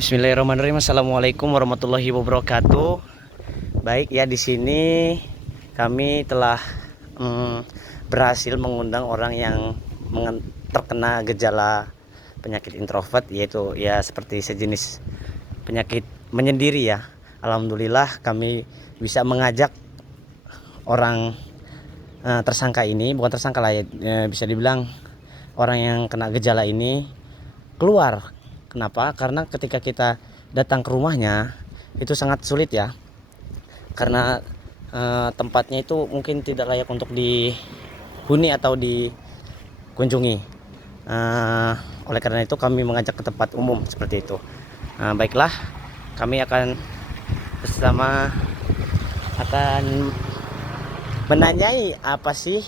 Bismillahirrahmanirrahim. Assalamualaikum warahmatullahi wabarakatuh. Baik ya, di sini kami telah berhasil mengundang orang yang terkena gejala penyakit introvert, yaitu ya seperti sejenis penyakit menyendiri ya. Alhamdulillah kami bisa mengajak orang tersangka ini, bukan tersangka lah ya, bisa dibilang orang yang kena gejala ini keluar. Kenapa? Karena ketika kita datang ke rumahnya itu sangat sulit ya, karena tempatnya itu mungkin tidak layak untuk dihuni atau dikunjungi. Oleh karena itu kami mengajak ke tempat umum seperti itu. Baiklah, kami akan menanyai apa sih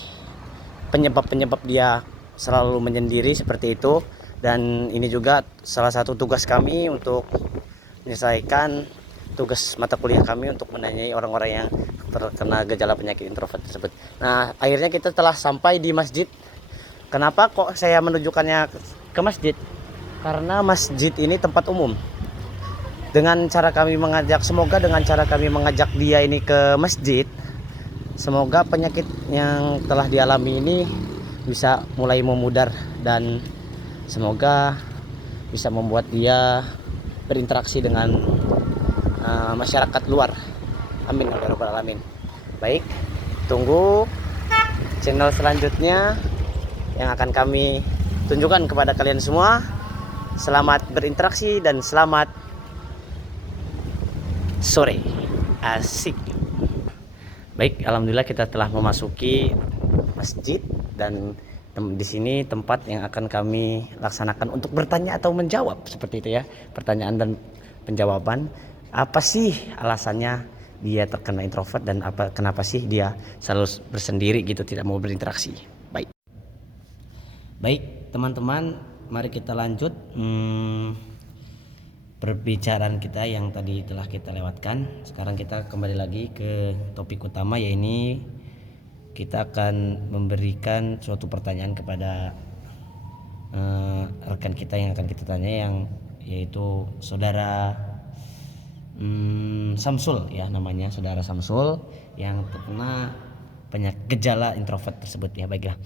penyebab dia selalu menyendiri seperti itu. Dan ini juga salah satu tugas kami untuk menyelesaikan tugas mata kuliah kami untuk menanyai orang-orang yang terkena gejala penyakit introvert tersebut. Nah, akhirnya kita telah sampai di masjid. Kenapa kok saya menunjukkannya ke masjid? Karena masjid ini tempat umum. Semoga dengan cara kami mengajak dia ini ke masjid, semoga penyakit yang telah dialami ini bisa mulai memudar dan semoga bisa membuat dia berinteraksi dengan masyarakat luar. Amin ya rabbal alamin. Baik, tunggu channel selanjutnya yang akan kami tunjukkan kepada kalian semua. Selamat berinteraksi dan selamat sore. Asik. Baik, alhamdulillah kita telah memasuki masjid dan di sini tempat yang akan kami laksanakan untuk bertanya atau menjawab seperti itu ya, pertanyaan dan penjawaban. Apa sih alasannya dia terkena introvert dan kenapa sih dia selalu bersendiri gitu, tidak mau berinteraksi. Baik teman-teman, mari kita lanjut perbicaraan kita yang tadi telah kita lewatkan. Sekarang kita kembali lagi ke topik utama, yaitu kita akan memberikan suatu pertanyaan kepada rekan kita yang akan kita tanya, yaitu saudara Samsul ya, namanya saudara Samsul yang terkena gejala introvert tersebut ya. Baiklah,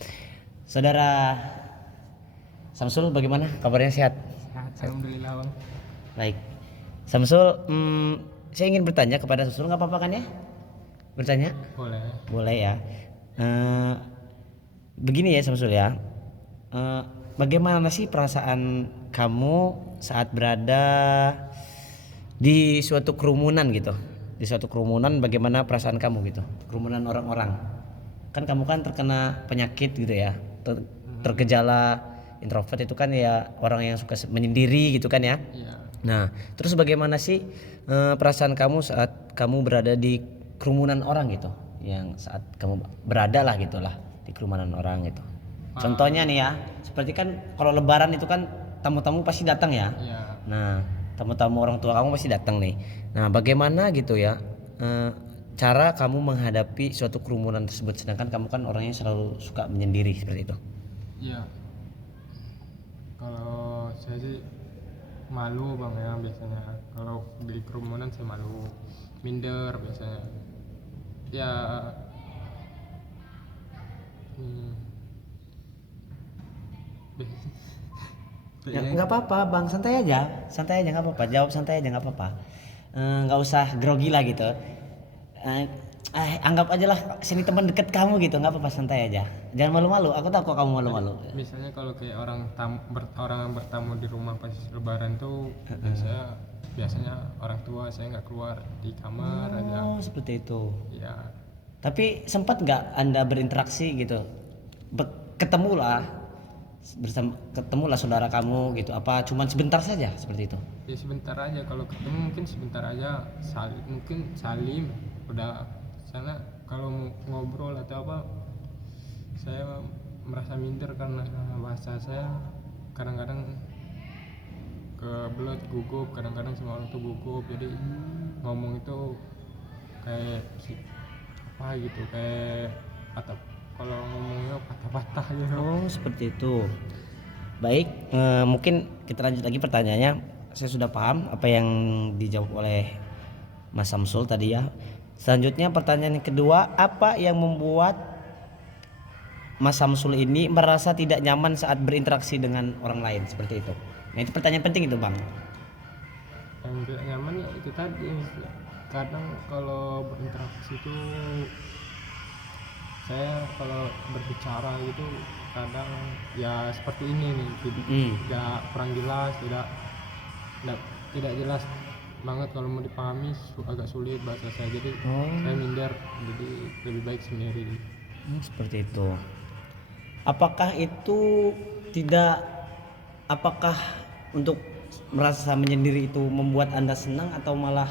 saudara Samsul, bagaimana kabarnya? Sehat? Alhamdulillah bang. Baik, Samsul, saya ingin bertanya kepada Samsul, nggak apa-apa kan ya bertanya? Boleh ya. Begini ya Samsul ya, bagaimana sih perasaan kamu saat berada di suatu kerumunan gitu? Di suatu kerumunan, bagaimana perasaan kamu gitu? Kerumunan orang-orang, kan kamu kan terkena penyakit gitu ya, tergejala introvert itu kan ya, orang yang suka menyendiri gitu kan ya. Nah, terus bagaimana sih perasaan kamu saat kamu berada di kerumunan orang gitu, yang saat kamu berada lah gitulah di kerumunan orang gitu. Contohnya nih ya, seperti kan kalau lebaran itu kan tamu-tamu pasti datang ya. Nah, tamu-tamu orang tua kamu pasti datang nih. Nah, bagaimana gitu ya cara kamu menghadapi suatu kerumunan tersebut, sedangkan kamu kan orangnya selalu suka menyendiri seperti itu. Iya, kalau saya sih malu bang ya, biasanya kalau di kerumunan saya malu, minder biasanya ya. Ya, nggak apa-apa bang, santai aja nggak apa-apa, jawab santai aja nggak apa-apa, nggak usah grogi lah gitu. Anggap aja lah sini teman deket kamu gitu, nggak apa-apa, santai aja, jangan malu-malu. Aku tahu kok kamu malu-malu. Misalnya kalau kayak orang yang bertamu di rumah pas lebaran tuh, biasanya orang tua saya nggak keluar, di kamar aja. Oh, seperti itu Ya, tapi sempat nggak Anda berinteraksi gitu, ketemulah saudara kamu gitu, apa cuman sebentar saja seperti itu? ya sebentar aja, kalau ketemu mungkin sebentar aja, salim udah sana. Kalau ngobrol atau apa, saya merasa minder karena bahasa saya kadang-kadang kebelet, gugup, kadang-kadang sama orang tuh gugup, jadi ngomong itu kayak apa gitu, kayak atau kalau ngomongnya patah-patah gitu. Oh, seperti itu. Baik, mungkin kita lanjut lagi pertanyaannya. saya sudah paham apa yang dijawab oleh Mas Samsul tadi ya. Selanjutnya pertanyaan yang kedua, apa yang membuat Mas Samsul ini merasa tidak nyaman saat berinteraksi dengan orang lain seperti itu? Nah itu pertanyaan penting itu Bang. Yang tidak nyaman ya itu tadi, kadang kalau berinteraksi itu saya kalau berbicara gitu kadang ya seperti ini nih, tidak kurang jelas, tidak jelas banget kalau mau dipahami, agak sulit bahasa saya, jadi saya minder, jadi lebih baik sendiri. Seperti itu. Apakah itu tidak, apakah untuk merasa menyendiri itu membuat Anda senang atau malah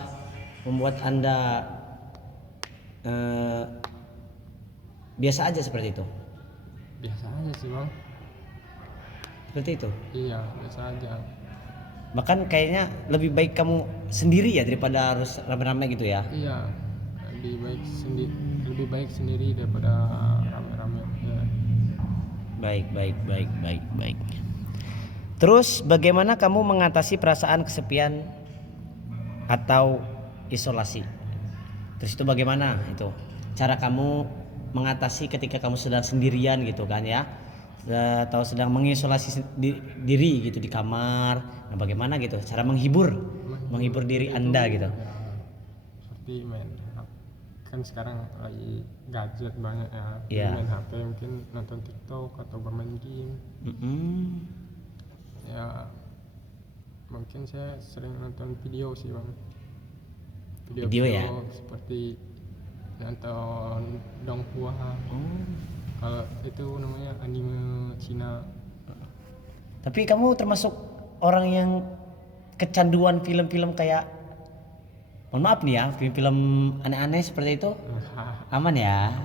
membuat Anda biasa aja seperti itu? Biasa aja sih Bang. Seperti itu. Iya, biasa aja. Bahkan kayaknya lebih baik kamu sendiri ya daripada harus rame-rame gitu ya. Iya, lebih baik sendiri daripada rame-rame ya. Baik. Terus bagaimana kamu mengatasi perasaan kesepian atau isolasi? Terus itu bagaimana itu cara kamu mengatasi ketika kamu sedang sendirian gitu kan ya, atau sedang mengisolasi diri gitu di kamar? Nah bagaimana gitu cara menghibur diri Anda gitu? Ya, seperti main kan sekarang lagi gadget banyak ya, Iya. main HP, mungkin nonton TikTok atau bermain game. Ya mungkin saya sering nonton video sih Bang, Video ya? seperti nonton Donghua. Kalau itu namanya anime Cina. Tapi kamu termasuk orang yang kecanduan film-film kayak, mohon maaf nih ya, film-film aneh-aneh seperti itu? Aman ya?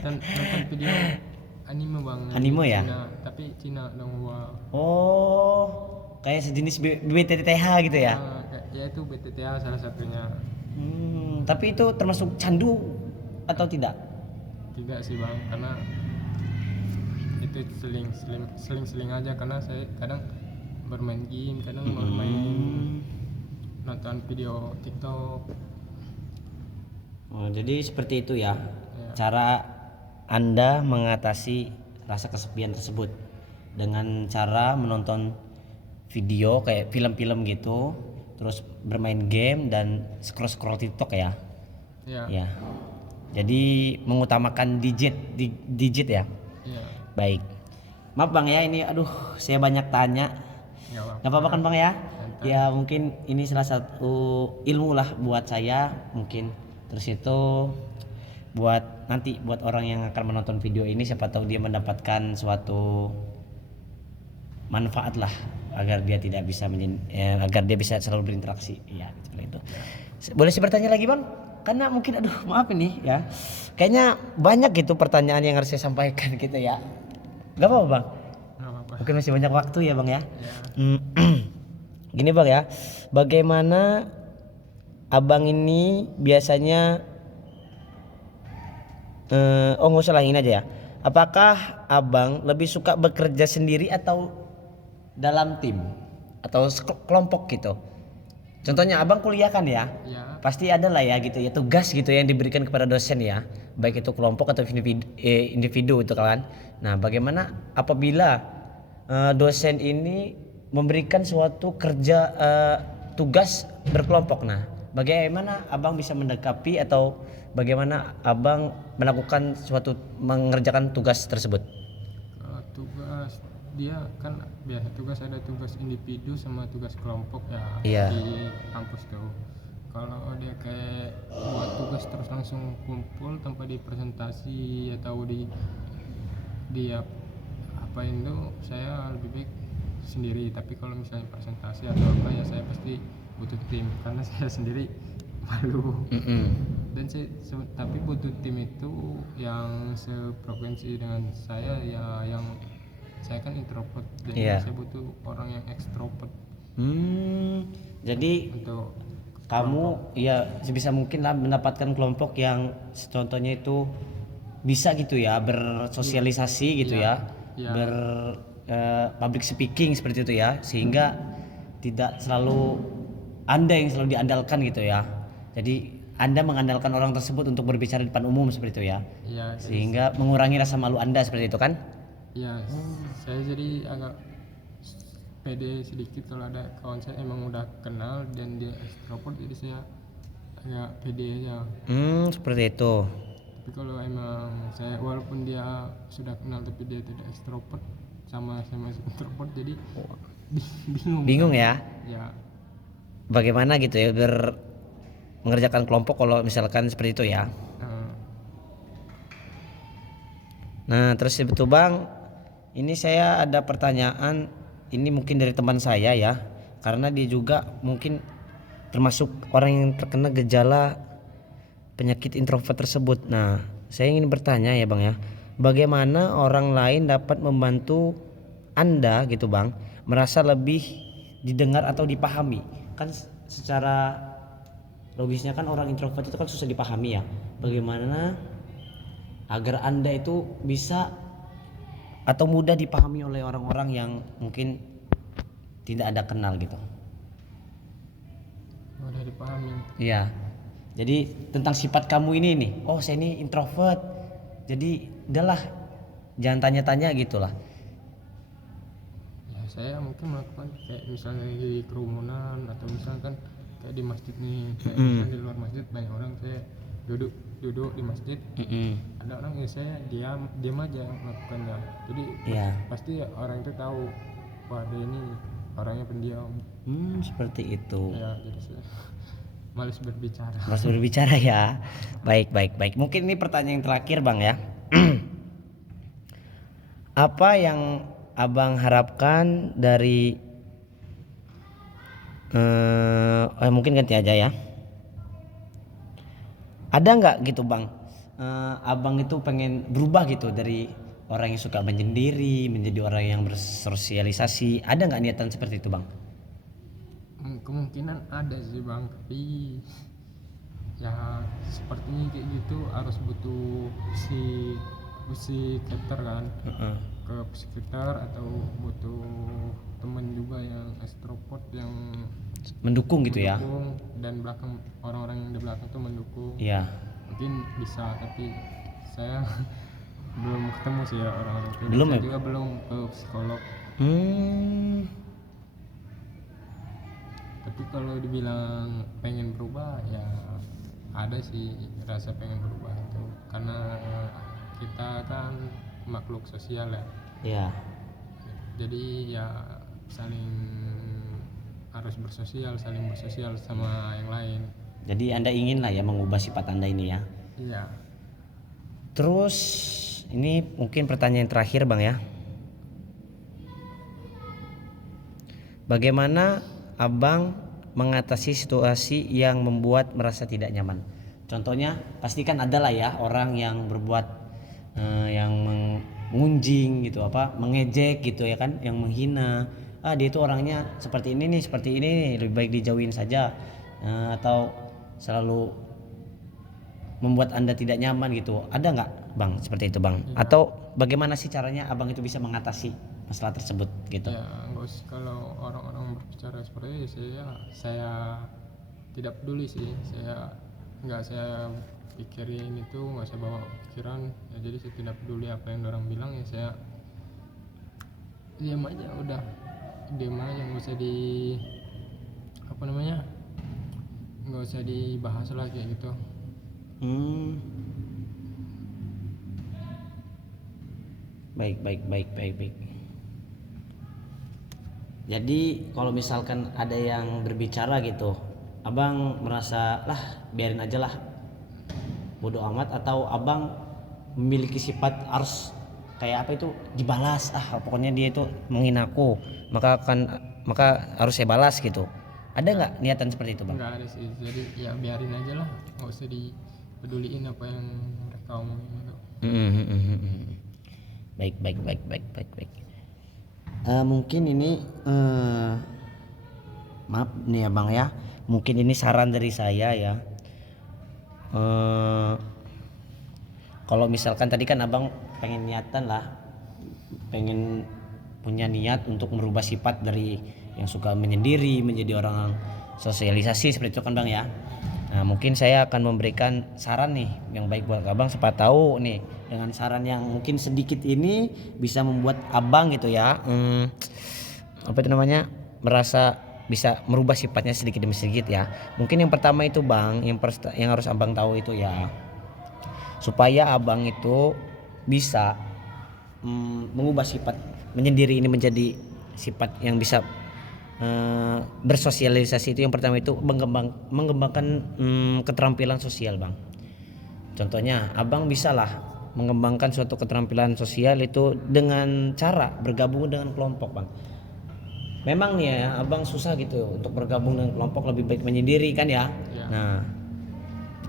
nonton video anime Bang. Anime ya? Cina, tapi Cina Donghua. Oh, kayak sejenis BTTH gitu ya? Ya itu BTTA salah satunya. Tapi itu termasuk candu atau tidak? Tidak sih Bang, karena itu seling aja, karena saya kadang bermain game, kadang bermain nonton video TikTok. Oh, jadi seperti itu ya, Ya. cara Anda mengatasi rasa kesepian tersebut dengan cara menonton video kayak film-film gitu, terus bermain game dan scroll TikTok ya. Ya. Jadi mengutamakan digit ya. Iya. Baik. Maaf Bang ya, ini aduh saya banyak tanya. Gak apa-apa kan Bang ya? Ya mungkin ini salah satu ilmu lah buat saya mungkin. Terus itu buat nanti buat orang yang akan menonton video ini, siapa tahu dia mendapatkan suatu manfaat lah agar dia tidak bisa agar dia bisa selalu berinteraksi. Ya seperti itu. Boleh saya bertanya lagi Bang? Karena mungkin aduh maaf ini ya. Kayaknya banyak gitu pertanyaan yang harus saya sampaikan gitu ya. Gak apa-apa Bang? Nggak apa-apa. Mungkin masih banyak waktu ya Bang ya. Ya. Gini Bang ya, bagaimana Abang ini biasanya nggak usah lah, ini aja ya. Apakah Abang lebih suka bekerja sendiri atau dalam tim atau kelompok gitu? Contohnya Abang kuliah kan ya? Ya. Pasti ada lah ya gitu ya tugas gitu yang diberikan kepada dosen ya, baik itu kelompok atau individu itu kan. Nah bagaimana apabila dosen ini memberikan suatu kerja tugas berkelompok? Nah bagaimana Abang bisa mendekapi atau bagaimana Abang melakukan mengerjakan tugas tersebut? Tugas dia kan biasa tugas ada tugas individu sama tugas kelompok ya. Iya. Di kampus tuh. Kalau dia kayak buat tugas terus langsung kumpul tanpa dipresentasi atau di apain tuh, saya lebih baik sendiri. Tapi kalau misalnya presentasi atau apa ya saya pasti butuh tim, karena saya sendiri malu. Dan tapi butuh tim itu yang sefrekuensi dengan saya ya, yang saya kan introvert, jadi saya butuh orang yang ekstrovert. Jadi Untuk kamu ya sebisa mungkin lah mendapatkan kelompok yang contohnya itu bisa gitu ya bersosialisasi gitu ya, public speaking seperti itu ya, sehingga tidak selalu Anda yang selalu diandalkan gitu ya. Jadi Anda mengandalkan orang tersebut untuk berbicara di depan umum seperti itu ya. Iya, Sehingga mengurangi rasa malu Anda seperti itu kan? ya saya jadi agak pede sedikit kalau ada kawan saya emang udah kenal dan dia ekstrovert, jadi saya agak pede aja. Seperti itu. Tapi kalau emang saya walaupun dia sudah kenal tapi dia tidak ekstrovert, sama introvert, jadi bingung. Bingung ya? Ya, Bagaimana gitu ya mengerjakan kelompok kalau misalkan seperti itu ya. eh, Nah, terus itu Bang, ini saya ada pertanyaan, ini mungkin dari teman saya ya, karena dia juga mungkin termasuk orang yang terkena gejala penyakit introvert tersebut. Nah, saya ingin bertanya ya Bang ya, bagaimana orang lain dapat membantu Anda gitu Bang, merasa lebih didengar atau dipahami? Kan secara logisnya kan orang introvert itu kan susah dipahami ya. Bagaimana agar Anda itu bisa atau mudah dipahami oleh orang-orang yang mungkin tidak Anda kenal gitu. udah dipahami. Iya. Jadi tentang sifat kamu ini nih. Oh, saya ini introvert. Jadi udahlah, jangan tanya-tanya gitulah. Ya, saya mungkin melakukan kayak misalnya di kerumunan atau misalkan kayak di masjid nih, kayak misalnya di luar masjid banyak orang, saya duduk di masjid, ada orang ya saya diam aja melakukannya. Jadi Iya. pasti orang itu tahu, wah dia ini orangnya pendiam. Seperti itu. Ya, jadi saya malas berbicara. Harus berbicara ya. Baik, baik, baik. Mungkin ini pertanyaan yang terakhir Bang ya. Apa yang Abang harapkan dari mungkin ganti aja ya. Ada nggak gitu Bang, Abang itu pengen berubah gitu dari orang yang suka menyendiri menjadi orang yang bersosialisasi? Ada nggak niatan seperti itu Bang? Kemungkinan ada sih Bang, tapi ya sepertinya kayak gitu harus butuh psikiater kan, ke psikiater, atau butuh teman juga yang ekstrovert yang Mendukung gitu ya? mendukung, dan orang-orang yang di belakang tuh mendukung. Iya. Mungkin bisa, tapi saya belum ketemu sih ya orang-orang itu. Belum Saya ya? juga belum ke psikolog. Tapi kalau dibilang pengen berubah, ya ada sih rasa pengen berubah itu, karena kita kan makhluk sosial ya. Iya. Jadi ya harus saling bersosial sama yang lain. Jadi Anda ingin lah ya mengubah sifat Anda ini ya. Iya. Terus ini mungkin pertanyaan terakhir Bang ya. Bagaimana Abang mengatasi situasi yang membuat merasa tidak nyaman? Contohnya pasti kan ada lah ya orang yang berbuat yang mengunjing gitu, mengejek gitu ya kan, yang menghina. Dia itu orangnya seperti ini nih, seperti ini nih, lebih baik dijauhin saja. Atau selalu membuat Anda tidak nyaman gitu. Ada nggak Bang seperti itu Bang? Ya. Atau bagaimana sih caranya Abang itu bisa mengatasi masalah tersebut gitu? Ya nggak usah, kalau orang-orang berbicara seperti itu saya tidak peduli sih. Saya pikirin itu, nggak saya bawa pikiran ya, jadi saya tidak peduli apa yang orang bilang. Ya saya diam aja, udah diam aja, nggak usah nggak usah dibahas lah kayak gitu. Baik. Jadi kalau misalkan ada yang berbicara gitu, Abang merasa lah biarin aja lah, bodoh amat, atau Abang memiliki sifat harus kayak apa itu dibalas, pokoknya dia itu menghinaku maka harus saya balas gitu? Ada nggak niatan seperti itu Bang? Nggak ada sih, jadi ya biarin aja lah, nggak usah dipeduliin apa yang mereka omongin gitu. Baik. Mungkin ini maaf nih ya Bang ya, mungkin ini saran dari saya ya. Kalau misalkan tadi kan Abang pengen punya niat untuk merubah sifat dari yang suka menyendiri, menjadi orang sosialisasi seperti itu kan Bang ya. Nah, mungkin saya akan memberikan saran nih yang baik buat Abang, siapa tahu nih dengan saran yang mungkin sedikit ini bisa membuat Abang gitu ya, apa itu namanya, merasa bisa merubah sifatnya sedikit demi sedikit ya. Mungkin yang pertama itu Bang, yang harus Abang tahu itu ya, supaya Abang itu bisa mengubah sifat menyendiri ini menjadi sifat yang bisa bersosialisasi. Itu yang pertama itu mengembangkan keterampilan sosial Bang. Contohnya Abang bisalah mengembangkan suatu keterampilan sosial itu dengan cara bergabung dengan kelompok Bang. Memang nih ya Abang susah gitu untuk bergabung dengan kelompok, lebih baik menyendiri kan ya. Nah,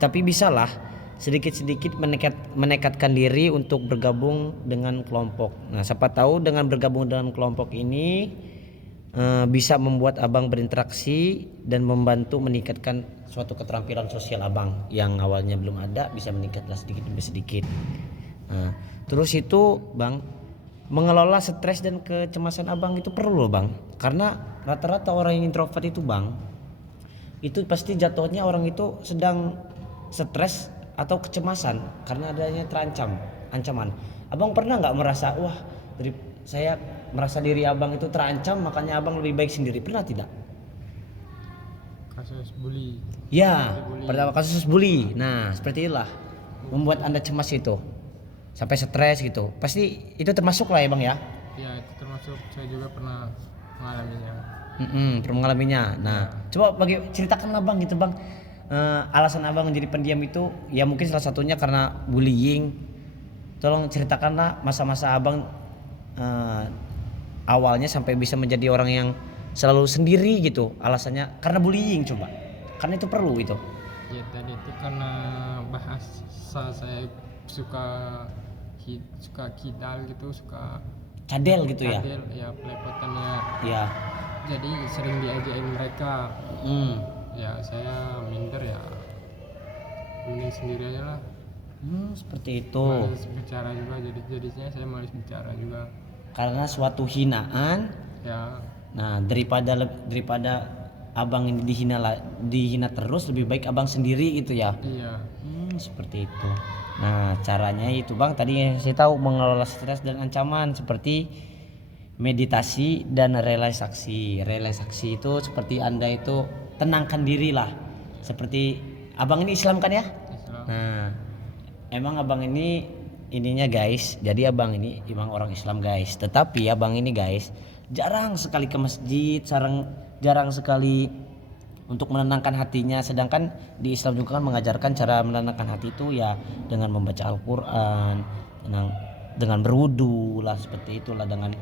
tapi bisalah sedikit-sedikit menekatkan diri untuk bergabung dengan kelompok. Nah, siapa tahu dengan bergabung dengan kelompok ini bisa membuat Abang berinteraksi dan membantu meningkatkan suatu keterampilan sosial Abang yang awalnya belum ada, bisa meningkatlah sedikit demi sedikit. Nah, terus itu Bang, mengelola stres dan kecemasan Abang itu perlu loh Bang, karena rata-rata orang yang introvert itu Bang, itu pasti jatuhnya orang itu sedang stres atau kecemasan karena adanya ancaman. Abang pernah nggak merasa saya merasa diri Abang itu terancam, makanya Abang lebih baik sendiri, pernah tidak? Kasus bully. Ya, pertama kasus bully. Nah, seperti itulah membuat Anda cemas itu, sampai stres gitu. Pasti itu termasuk lah ya Bang ya? Ya, itu termasuk saya juga pernah mengalaminya. Pernah mengalaminya. Nah, coba ceritakanlah Bang gitu Bang. Alasan Abang menjadi pendiam itu ya mungkin salah satunya karena bullying. Tolong ceritakanlah masa-masa Abang awalnya sampai bisa menjadi orang yang selalu sendiri gitu. Alasannya karena bullying coba. Karena itu perlu itu. Ya tadi itu karena bahasa saya suka kidal gitu, suka Cadel gitu ya. cadel, ya pelepotannya. Ya. Jadi sering diajakin mereka. Ya saya minder ya. Mending sendiri aja lah. Seperti itu. Malas bicara juga, jadinya saya malas bicara juga. Karena suatu hinaan. Ya. Nah, daripada Abang ini dihina terus, lebih baik Abang sendiri gitu ya. Iya. Seperti itu. Nah, caranya itu Bang, tadi saya tahu mengelola stres dan ancaman seperti meditasi dan relaksasi. Relaksasi itu seperti Anda itu tenangkan diri lah. Seperti Abang ini Islam kan ya? Islam. Nah, emang Abang ini ininya guys, jadi Abang ini emang orang Islam guys. Tetapi Abang ini guys jarang sekali ke masjid, jarang sekali untuk menenangkan hatinya. Sedangkan di Islam juga kan mengajarkan cara menenangkan hati itu ya dengan membaca Al-Quran, dengan berwudu lah, seperti itulah, dengan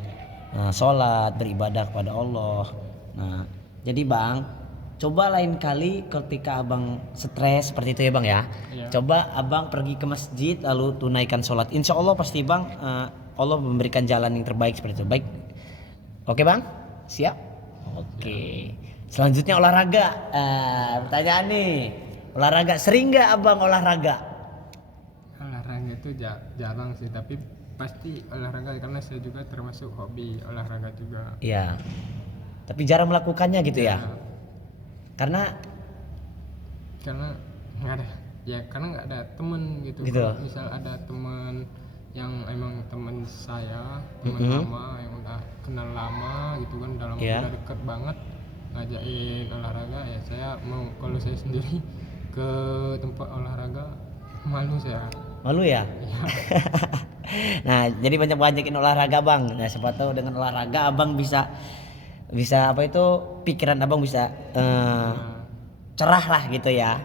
sholat, beribadah kepada Allah. Nah, jadi Bang, coba lain kali ketika Abang stres seperti itu ya Bang ya, coba Abang pergi ke masjid lalu tunaikan sholat. Insya Allah pasti Bang, Allah memberikan jalan yang terbaik seperti itu. Baik, oke Bang, siap? Oke. Selanjutnya olahraga. Pertanyaan nih, olahraga sering nggak Abang olahraga? Olahraga itu jarang sih, tapi pasti olahraga karena saya juga termasuk hobi olahraga juga. Iya. Tapi jarang melakukannya gitu ya? Karena nggak ada. Ya karena nggak ada temen gitu. Kalau misal ada temen yang emang temen saya, temen lama yang udah kenal lama gitu kan, udah deket banget, ngajakin olahraga ya saya mau. Kalau saya sendiri ke tempat olahraga malu saya. Malu ya? Nah, jadi banyakin olahraga Bang. Nah, siapa tahu dengan olahraga Abang bisa apa itu, pikiran Abang bisa cerah lah gitu ya.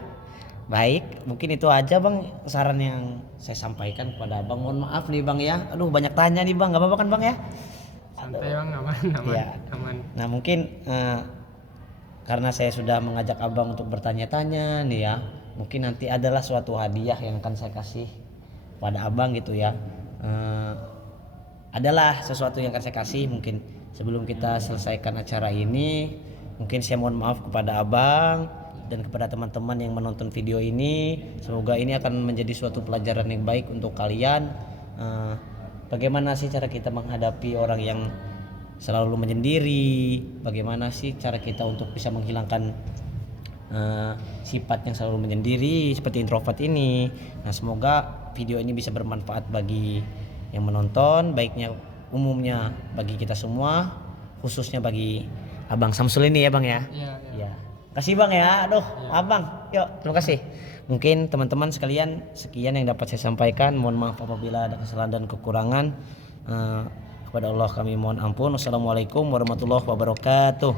Baik, mungkin itu aja Bang saran yang saya sampaikan kepada Abang. Mohon maaf nih Bang ya. Aduh, banyak tanya nih Bang. Gak apa-apa kan Bang ya? Santai Bang, aman. Ya. Aman. Nah, mungkin karena saya sudah mengajak Abang untuk bertanya-tanya nih ya, mungkin nanti adalah suatu hadiah yang akan saya kasih pada Abang gitu ya. Adalah sesuatu yang akan saya kasih. Mungkin sebelum kita selesaikan acara ini, mungkin saya mohon maaf kepada Abang dan kepada teman-teman yang menonton video ini. Semoga ini akan menjadi suatu pelajaran yang baik untuk kalian. Bagaimana sih cara kita menghadapi orang yang selalu menyendiri, bagaimana sih cara kita untuk bisa menghilangkan sifat yang selalu menyendiri seperti introvert ini. Nah, semoga video ini bisa bermanfaat bagi yang menonton, baiknya umumnya bagi kita semua, khususnya bagi Abang Samsul ini ya Bang ya. Iya, Ya. Kasih Bang ya. Aduh, Iya. Abang. Yuk, terima kasih. Mungkin teman-teman sekalian sekian yang dapat saya sampaikan. Mohon maaf apabila ada kesalahan dan kekurangan. Kepada Allah kami mohon ampun. Wassalamualaikum warahmatullahi wabarakatuh.